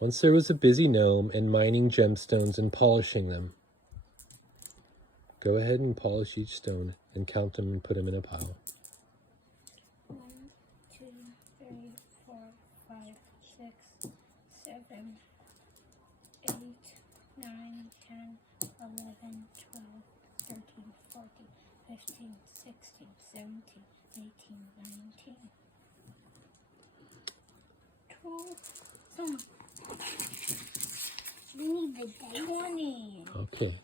Once there was a busy gnome and mining gemstones and polishing them. Go ahead and polish each stone and count them and put them in a pile. 1, 2, 3, 4, 5, 6, 7, 8, 9, 10, 11, 12, 13, 14, 15, 16, 17, 18, 19. 12. We need the day. 20. Okay.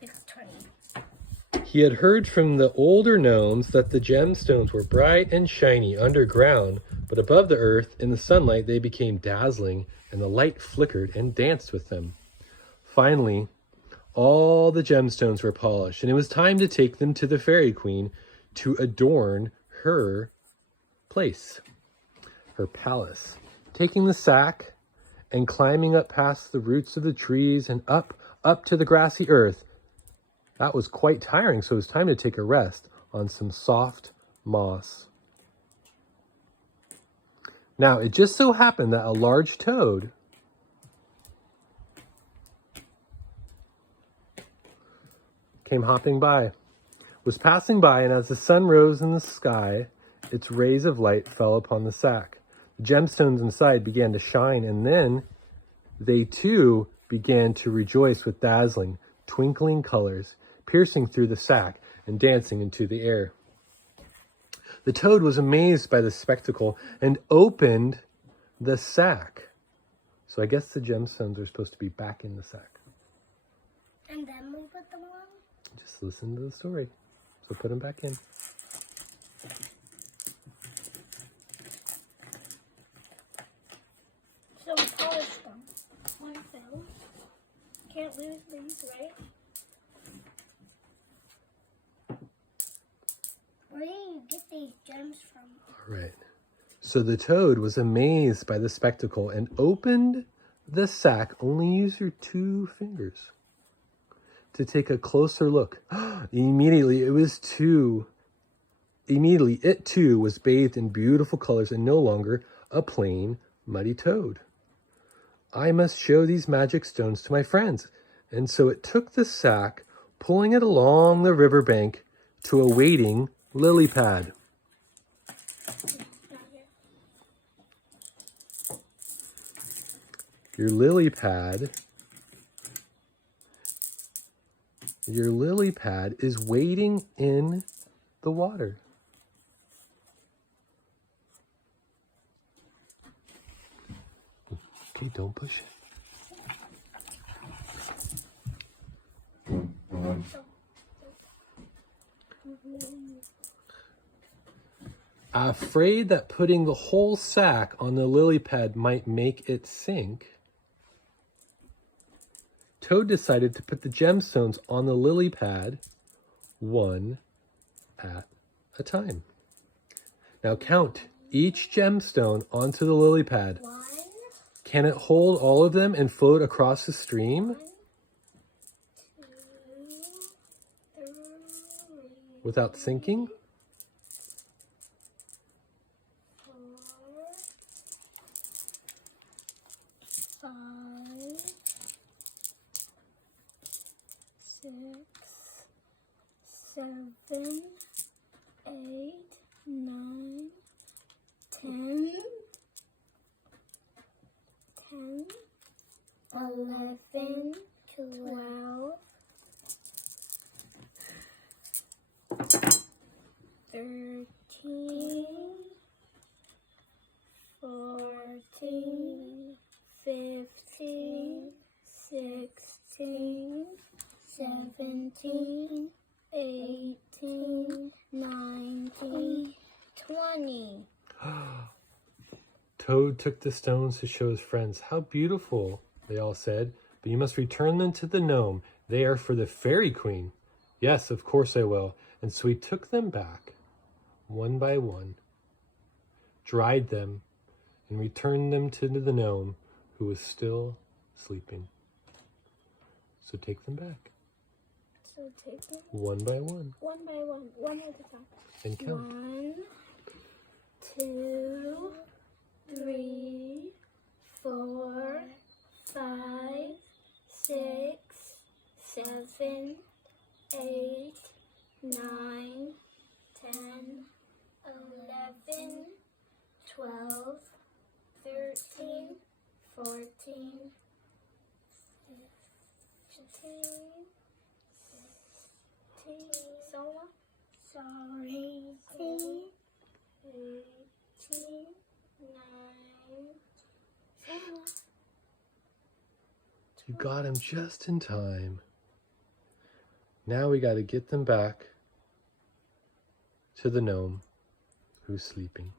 It's 20. He had heard from the older gnomes that the gemstones were bright and shiny underground, but above the earth, in the sunlight, they became dazzling, and the light flickered and danced with them. Finally, all the gemstones were polished, and it was time to take them to the Fairy Queen to adorn her place, her palace. Taking the sack and climbing up past the roots of the trees and up to the grassy earth, that was quite tiring, so it was time to take a rest on some soft moss. Now, it just so happened that a large toad came hopping by, was passing by, and as the sun rose in the sky, its rays of light fell upon the sack. The gemstones inside began to shine, and then they too began to rejoice with dazzling, twinkling colors, piercing through the sack and dancing into the air. The toad was amazed by the spectacle and opened the sack. So I guess the gemstones are supposed to be back in the sack. And then we put them on? Just listen to the story. So put them back in. So polish them. One fell. Can't lose these, right? Where do you get these gems from? All right. So the toad was amazed by the spectacle and opened the sack. Only use your 2 fingers to take a closer look. Immediately, it too was bathed in beautiful colors and no longer a plain, muddy toad. I must show these magic stones to my friends. And so it took the sack, pulling it along the riverbank to a waiting lily pad. Your lily pad is waiting in the water. Okay, don't push it. Afraid that putting the whole sack on the lily pad might make it sink, Toad decided to put the gemstones on the lily pad one at a time. Now count each gemstone onto the lily pad. 1, Can it hold all of them and float across the stream 2, 3, without sinking? 4, 5, 6, 7, 8, 9, 10, 11, 12, 13, 14, 15, 16, 17, 18, 19, 20. Toad took the stones to show his friends. How beautiful, they all said. But you must return them to the gnome. They are for the Fairy Queen. Yes, of course I will. And so he took them back, one by one, dried them, and returned them to the gnome, who was still sleeping. So take them back. So take them One by one. one by one at a time. And count. 1, 2, You got him just in time. Now we got to get them back to the gnome who's sleeping.